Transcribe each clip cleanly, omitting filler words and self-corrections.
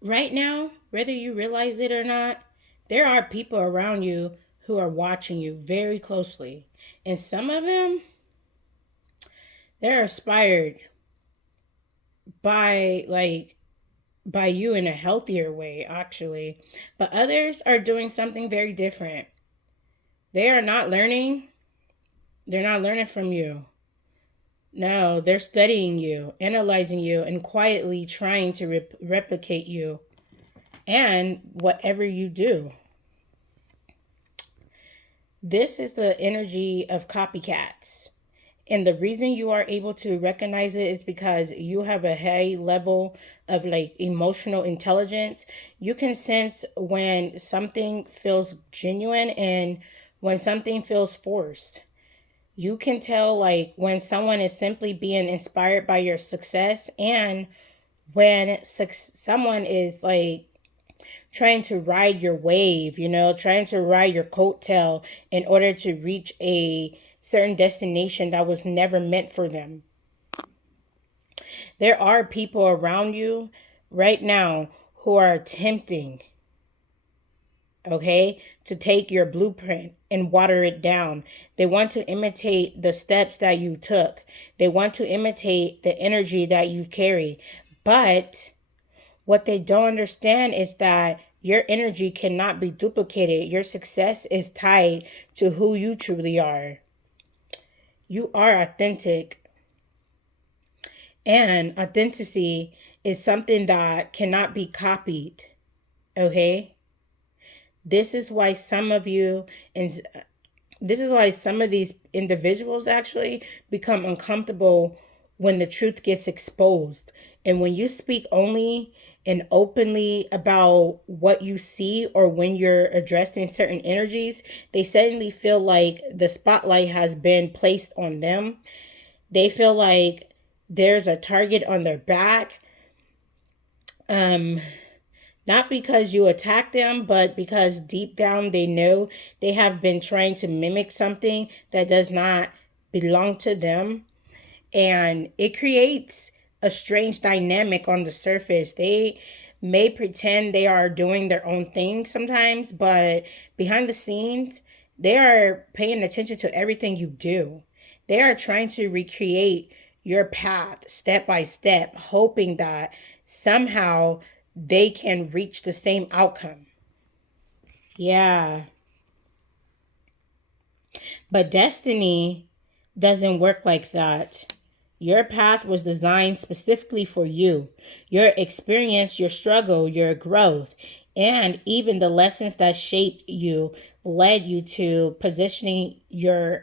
Right now, whether you realize it or not, there are people around you who are watching you very closely. And some of them, they're inspired by by you in a healthier way, actually. But others are doing something very different. They are not learning. They're not learning from you. No, they're studying you, analyzing you, and quietly trying to replicate you and whatever you do. This is the energy of copycats. And the reason you are able to recognize it is because you have a high level of like emotional intelligence. You can sense when something feels genuine and when something feels forced. You can tell like when someone is simply being inspired by your success and when someone is like trying to ride your wave, trying to ride your coattail in order to reach a certain destination that was never meant for them. There are people around you right now who are attempting, okay, to take your blueprint and water it down. They want to imitate the steps that you took, they want to imitate the energy that you carry. But what they don't understand is that your energy cannot be duplicated. Your success is tied to who you truly are. You are authentic, and authenticity is something that cannot be copied. Okay? This is why some of you, and this is why some of these individuals actually become uncomfortable when the truth gets exposed. And when you speak only and openly about what you see, or when you're addressing certain energies, they suddenly feel like the spotlight has been placed on them. They feel like there's a target on their back. Um, Not because you attack them, but because deep down they know they have been trying to mimic something that does not belong to them. And it creates a strange dynamic on the surface. They may pretend they are doing their own thing sometimes, but behind the scenes, they are paying attention to everything you do. They are trying to recreate your path step by step, hoping that somehow they can reach the same outcome. Yeah. But destiny doesn't work like that. Your path was designed specifically for you. Your experience, your struggle, your growth, and even the lessons that shaped you led you to position you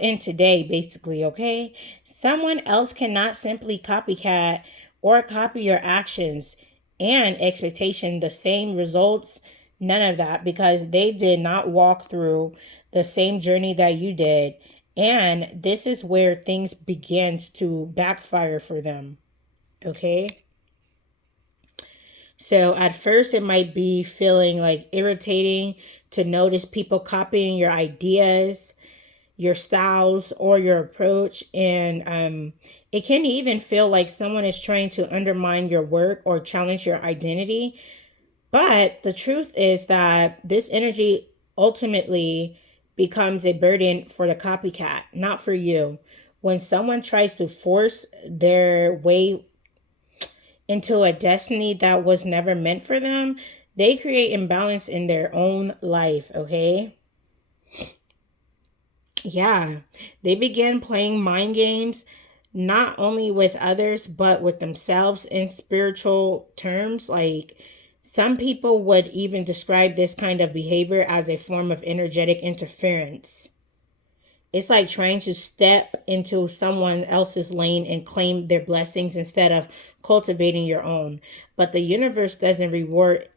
in today, basically, okay? Someone else cannot simply copycat or copy your actions and expectation the same results. None of that, because they did not walk through the same journey that you did. And this is where things begins to backfire for them, okay? So at first, it might be feeling like irritating to notice people copying your ideas, your styles, or your approach. And it can even feel like someone is trying to undermine your work or challenge your identity. But the truth is that this energy ultimately becomes a burden for the copycat, not for you. When someone tries to force their way into a destiny that was never meant for them, they create imbalance in their own life, okay? Yeah, they begin playing mind games not only with others but with themselves in spiritual terms. Like some people would even describe this kind of behavior as a form of energetic interference. It's like trying to step into someone else's lane and claim their blessings instead of cultivating your own. But the universe doesn't reward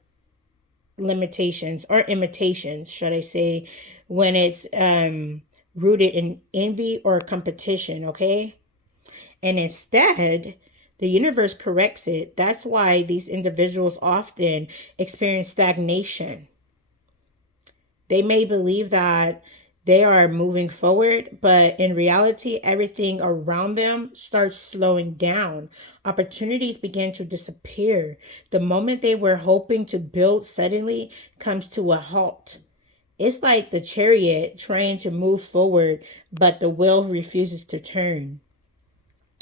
limitations or imitations, should I say, when it's rooted in envy or competition, okay? And instead, the universe corrects it. That's why these individuals often experience stagnation. They may believe that they are moving forward, but in reality, everything around them starts slowing down. Opportunities begin to disappear. The moment they were hoping to build suddenly comes to a halt. It's like the chariot trying to move forward, but the wheel refuses to turn.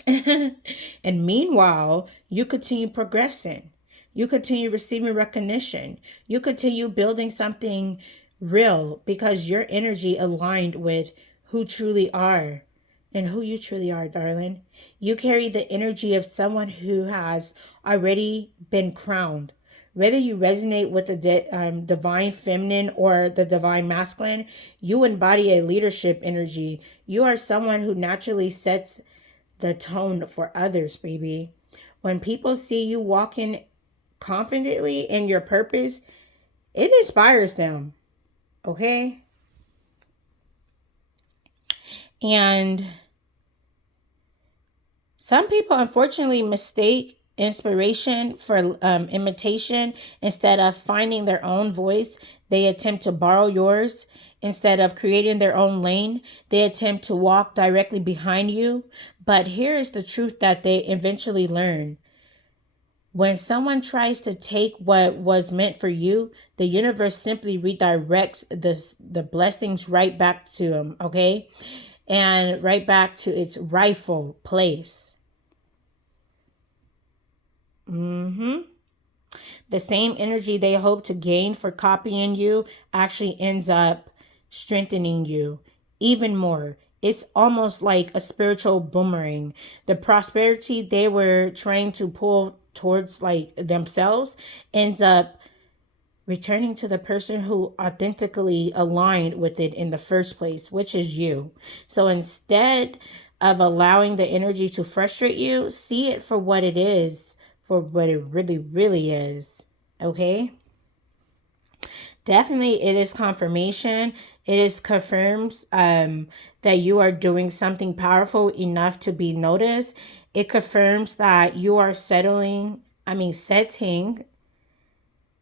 And meanwhile, you continue progressing. You continue receiving recognition. You continue building something real because your energy aligned with who truly are and who you truly are, darling. You carry the energy of someone who has already been crowned. Whether you resonate with the divine feminine or the divine masculine, you embody a leadership energy. You are someone who naturally sets the tone for others, baby. When people see you walking confidently in your purpose, it inspires them. Okay? And some people unfortunately mistake inspiration for imitation. Instead of finding their own voice, they attempt to borrow yours. Instead of creating their own lane, they attempt to walk directly behind you. But here is the truth that they eventually learn. When someone tries to take what was meant for you, the universe simply redirects the blessings right back to them, okay? And right back to its rightful place. Mm-hmm. The same energy they hope to gain for copying you actually ends up strengthening you even more. It's almost like a spiritual boomerang. The prosperity they were trying to pull towards like themselves ends up returning to the person who authentically aligned with it in the first place, which is you. So instead of allowing the energy to frustrate you, see it for what it is, for what it really, really is. Okay? Definitely, it is confirmation. It is confirms that you are doing something powerful enough to be noticed. It confirms that you are setting.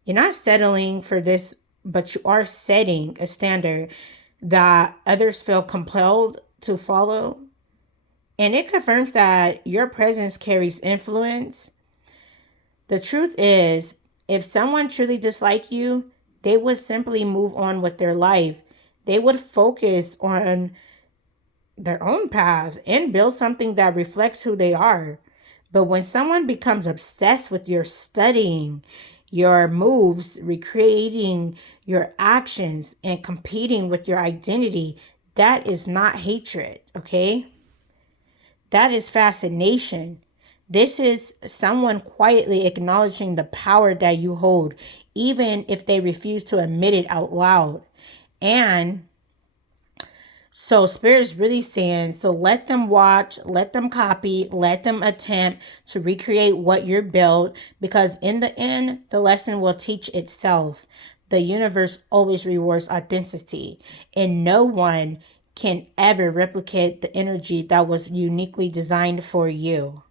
You're not settling for this, but you are setting a standard that others feel compelled to follow. And it confirms that your presence carries influence. The truth is, if someone truly disliked you, they would simply move on with their life. They would focus on their own path and build something that reflects who they are. But when someone becomes obsessed with your studying, your moves, recreating your actions, and competing with your identity, that is not hatred, okay? That is fascination. This is someone quietly acknowledging the power that you hold, even if they refuse to admit it out loud. And so Spirit is really saying, so let them watch, let them copy, let them attempt to recreate what you're built, because in the end, the lesson will teach itself. The universe always rewards authenticity, and no one can ever replicate the energy that was uniquely designed for you.